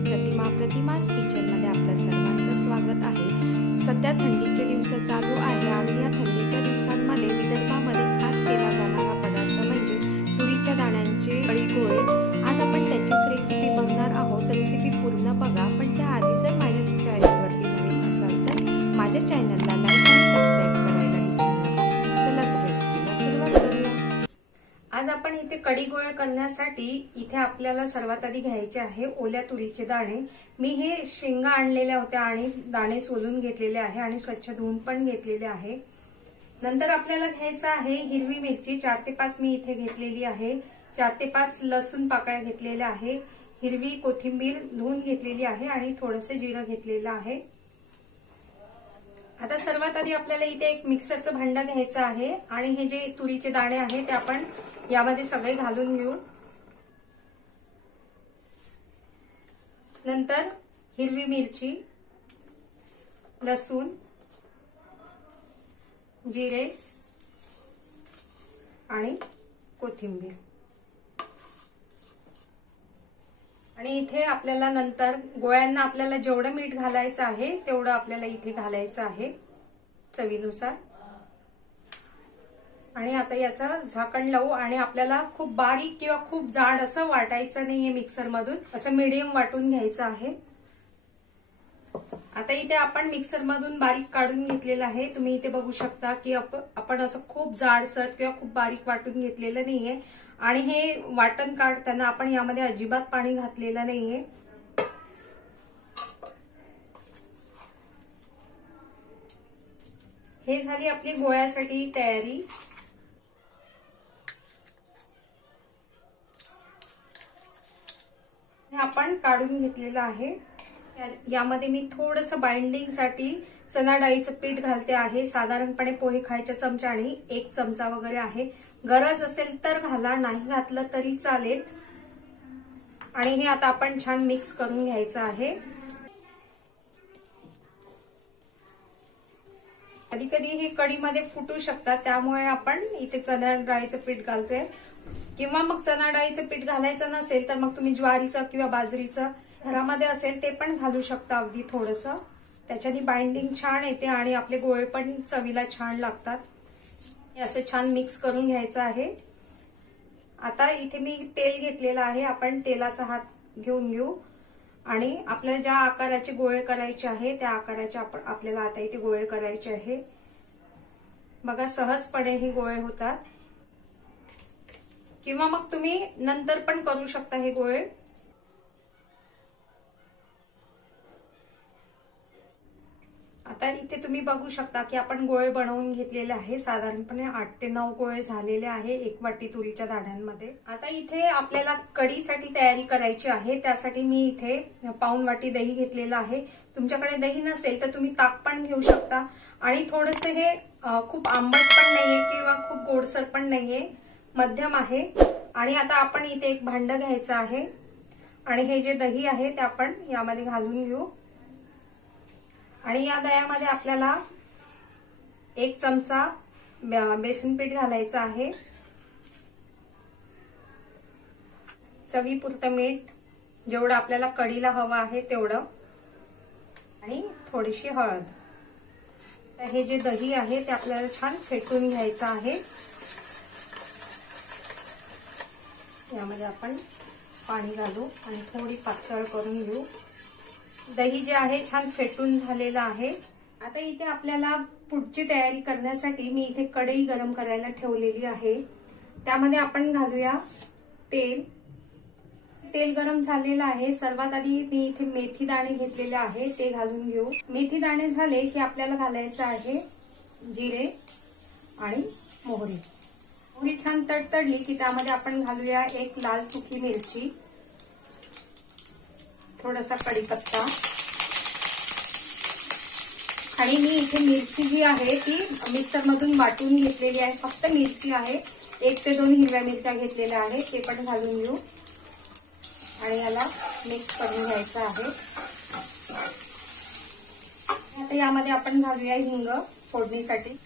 प्रतिमा's किचनमध्ये आपल्या सर्वांचं स्वागत आहे। सध्या थंडीचे दिवस चालू आहे आणि या थंडीच्या दिवसांमध्ये विदर्भामध्ये खास केला जाणारा पदार्थ म्हणजे तुरीच्या दाण्यांचे कढी गोळे। आज आपण त्याचीच रेसिपी बघणार आहोत। रेसिपी पूर्ण बघा, पण त्याआधी जर माझ्या चॅनलवरती नवीन असाल तर माझ्या चॅनलला लाईक आणि सबस्क्राइब करायला विसरू नका। चला तर रेसिपीला सुरुवात करूया। आज आपण इथे कढी गोळे करण्यासाठी इथे आपल्याला सर्वात आधी घ्यायचे आहे ओल्या तुरीचे दाणे। मी हे शेंगा आणलेल्या होत्या आणि दाणे सोलून घेतलेले आहे आणि स्वच्छ धुवून पण घेतलेले आहे। नंतर आपल्याला घ्यायचं आहे हिरवी मिरची 4 ते 5 मी इथे घेतलेली आहे। 4 ते 5 लसूण पाकळ्या घेतलेल्या आहे। हिरवी कोथिंबीर धुवून घेतलेली आहे आणि थोडेसे जिरं घेतलेलं आहे। आता सर्वात आधी आपल्याला इथे एक मिक्सरचं भांडं घ्यायचं आहे आणि हे जे तुरीचे दाणे आहे ते आपण यामध्ये सगळे घालून घेऊ। नंतर हिरवी मिरची, लसूण, जिरे आणि कोथिंबीर आणि इथे आपल्याला नंतर गोळ्यांना आपल्याला जेवढं मीठ घालायचं आहे तेवढं आपल्याला इथे घालायचं आहे चवीनुसार। आणि आता याचं झाकण लावू आणि आपल्याला खूप बारीक किंवा खूप जाड असं वाटायचं नाहीये मिक्सर मधून, असं मीडियम वाटून घ्यायचं आहे। आता इथे आपण मिक्सर मधून बारीक काढून घेतलेलं आहे। तुम्ही इथे बघू शकता की आपण असं खूप जाडसर किंवा खूप बारीक वाटून घेतलेलं नाहीये आणि हे वाटण काढताना आपण यामध्ये अजिबात पाणी घातलेलं नाहीये। हे झाली आपली गोळ्यासाठी तयारी। आपण काढून घेतलेलं आहे। यामध्ये मी थोडंसं बाइंडिंग साठी चणा डाळीचं पीठ घालते आहे। साधारणपणे पोहे खायच्या चमच्याने 1 चमचा वगैरे आहे। गरज असेल तर घाला, नाही घातलं तरी चालेल। आणि हे आता आपण छान मिक्स करून घ्यायचं आहे। कधी कधी हे कढीमध्ये फुटू शकतात, त्यामुळे आपण इथे चणा डाळीचं पीठ घालतोय। किंवा मग चणा डाळीचं पीठ घालायचं नसेल तर मग तुम्ही ज्वारीचं किंवा बाजरीचं घरामध्ये असेल ते पण घालू शकता अगदी थोडंसं। त्याच्याने बाइंडिंग छान येते आणि आपले गोळे पण चवीला छान लागतात। हे असं छान मिक्स करून घ्यायचं आहे। आता इथे मी तेल घेतलेलं आहे, आपण तेलाचा हात घेऊन घेऊ आणि आपल्याला ज्या आकाराचे गोळे करायचे आहे त्या आकाराचे आपल्याला आता इथे गोळे करायचे आहे। बघा सहजपणे हे गोळे होतात किंवा मग तुम्ही नंतर पण करू शकता हे गोळे। आता इथे तुम्ही बघू शकता की आपण गोळे बनवून घेतलेले आहे। साधारणपणे 8 ते 9 गोळे झालेले आहे 1 वाटी तुरीच्या दाण्यांमध्ये। आता इथे आपल्याला कढीसाठी तयारी करायची आहे, त्यासाठी मी इथे पाऊण वाटी दही घेतलेलं आहे। तुमच्याकडे दही नसेल तर तुम्ही ताक पण घेऊ शकता। आणि थोडंसं हे खूप आंबट पण नाहीये किंवा खूप गोडसर पण नाहीये, मध्यम आहे। आणि आता आपण इथे एक भांडं घ्यायचं आहे आणि हे जे दही आहे ते आपण यामध्ये घालून घेऊ आणि या दह्यामध्ये आपल्याला 1 चमचा बेसन पीठ घालायचं आहे, चवीपुरतं मीठ, जेवढं आपल्याला कढीला हवं आहे तेवढं, आणि थोडीशी हळद। हे जे दही आहे ते आपल्याला छान फेटून घ्यायचं आहे। यामध्ये आपण पाणी घालू आणि थोडी पातळ करून घेऊ। दही जे आहे छान फेटून झालेलं आहे। आता इथे आपल्याला पुढची तयारी करण्यासाठी मी इथे कढई गरम करायला ठेवलेली आहे। त्यामध्ये आपण घालूया तेल। तेल गरम झालेलं आहे। सर्वात आधी मी इथे मेथी दाणे घेतलेले आहे ते घालून घेऊ। मेथी दाणे झाले की आपल्याला घालायचं आहे जिरे आणि मोहरी। मोहरी छान तडतडली की त्यामध्ये आपण घालूया 1 लाल सुकी मिरची, थोडासा कढीपत्ता आणि मी इथे मिरची जी आहे ती मिक्सर मधून वाटून घेतलेली आहे। फक्त मिरची आहे, 1 ते 2 हिरव्या मिरच्या घेतलेल्या आहे ते पण घालून घेऊ आणि याला मिक्स करून घ्यायचं आहे। आता यामध्ये आपण घालूया हिंग फोडणीसाठी।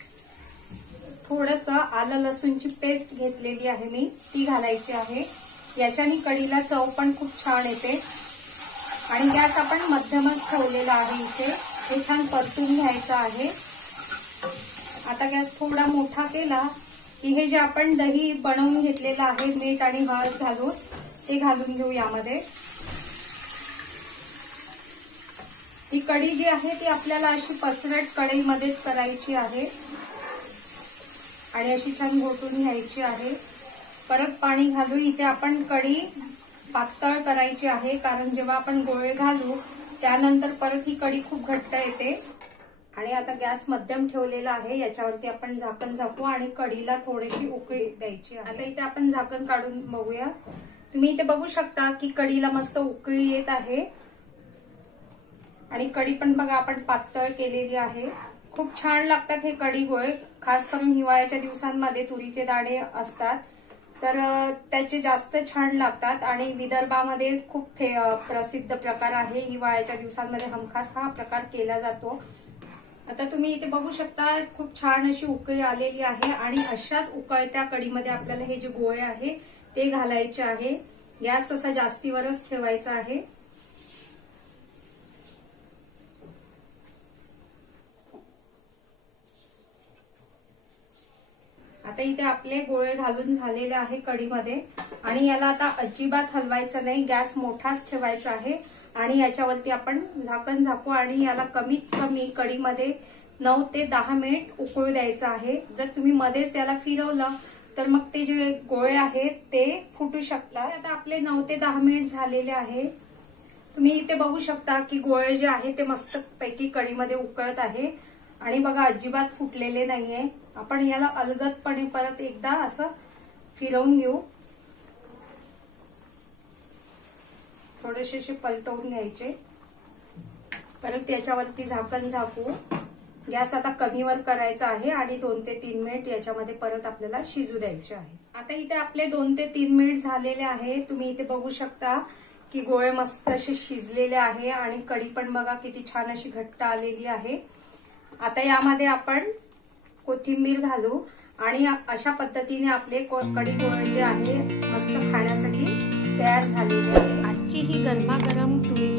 थोडंसं आलं लसूणची पेस्ट घेतलेली आहे मी, ती घालायची आहे। याच्याने कढीला चव पण खूप छान येते आणि गॅस आपण मध्यमच ठेवलेला आहे इथे। हे छान परतून घ्यायचं आहे। आता गॅस थोडा मोठा केला की हे जे आपण दही बनवून घेतलेलं आहे मीठ आणि हळद घालून ते घालून घेऊ यामध्ये। ही कढी जी आहे ती आपल्याला अशी पसरट कढईमध्येच करायची आहे आणि अशी छान घोटून घ्यायची आहे। परत पाणी घालून इथे आपण कढी पातळ करायची आहे, कारण जेव्हा आपण गोळे घालू त्यानंतर परत ही कढी खूप घट्ट येते। आणि आता गॅस मध्यम ठेवलेला आहे, याच्यावरती आपण झाकण झाकू आणि कढीला थोडीशी उकळी द्यायची आहे। आता इथे आपण झाकण काढून बघूया। तुम्ही इथे बघू शकता की कढीला मस्त उकळी येत आहे आणि कढी पण बघा आपण पातळ केलेली आहे। खूप छान लागतात हे कढी गोळे, खास करून हिवाळ्याच्या दिवसांमध्ये तुरीचे दाणे असतात तर त्याचे जास्त छान लागतात आणि विदर्भामध्ये खूप प्रसिद्ध प्रकार आहे। हिवाळ्याच्या दिवसांमध्ये हमखास हा प्रकार केला जातो। आता तुम्ही इथे बघू शकता खूप छान अशी उकळी आलेली आहे आणि अशाच उकळत्या कढीमध्ये आपल्याला हे जे गोळे आहे ते घालायचे आहे। गॅस असा जास्तीवरच ठेवायचा आहे। आता इथे आपले गोळे घालून झालेले आहे कढीमध्ये आणि याला आता अजिबात हलवायचं नाही, गॅस मोठाच ठेवायचा आहे आणि याच्यावरती आपण झाकण झाकू आणि याला कमीत कमी कढीमध्ये 9 ते 10 मिनिट उकळू द्यायचं आहे। जर तुम्ही मध्येच याला फिरवलं तर मग ते जे गोळे आहेत ते फुटू शकतात। आता आपले 9 ते 10 मिनिट झालेले आहे। तुम्ही इथे बघू शकता की गोळे जे आहे ते मस्त पैकी कढीमध्ये उकळत आहे आणि बघा अजिबात फुटलेले नाहीये। आपण याला अलगदपणे परत एकदा असं फिरवून घेऊ, थोडेसे असे पलटवून घ्यायचे। परत याच्यावरती झाकण झाकू, गॅस आता कमीवर करायचा आहे आणि 2 ते 3 मिनिट याच्यामध्ये परत आपल्याला शिजू द्यायचे आहे। आता इथे आपले 2 ते 3 मिनिट झालेले आहे। तुम्ही इथे बघू शकता की गोळे मस्त असे शिजलेले आहे आणि कढी पण बघा किती छान अशी घट्ट आलेली आहे। आता यामध्ये आपण कोथिंबीर घालू आणि अशा पद्धतीने आपले कढी गोळे जे आहे मस्त खाण्यासाठी तयार झालेले आहे। आजची ही गरमागरम तुरीची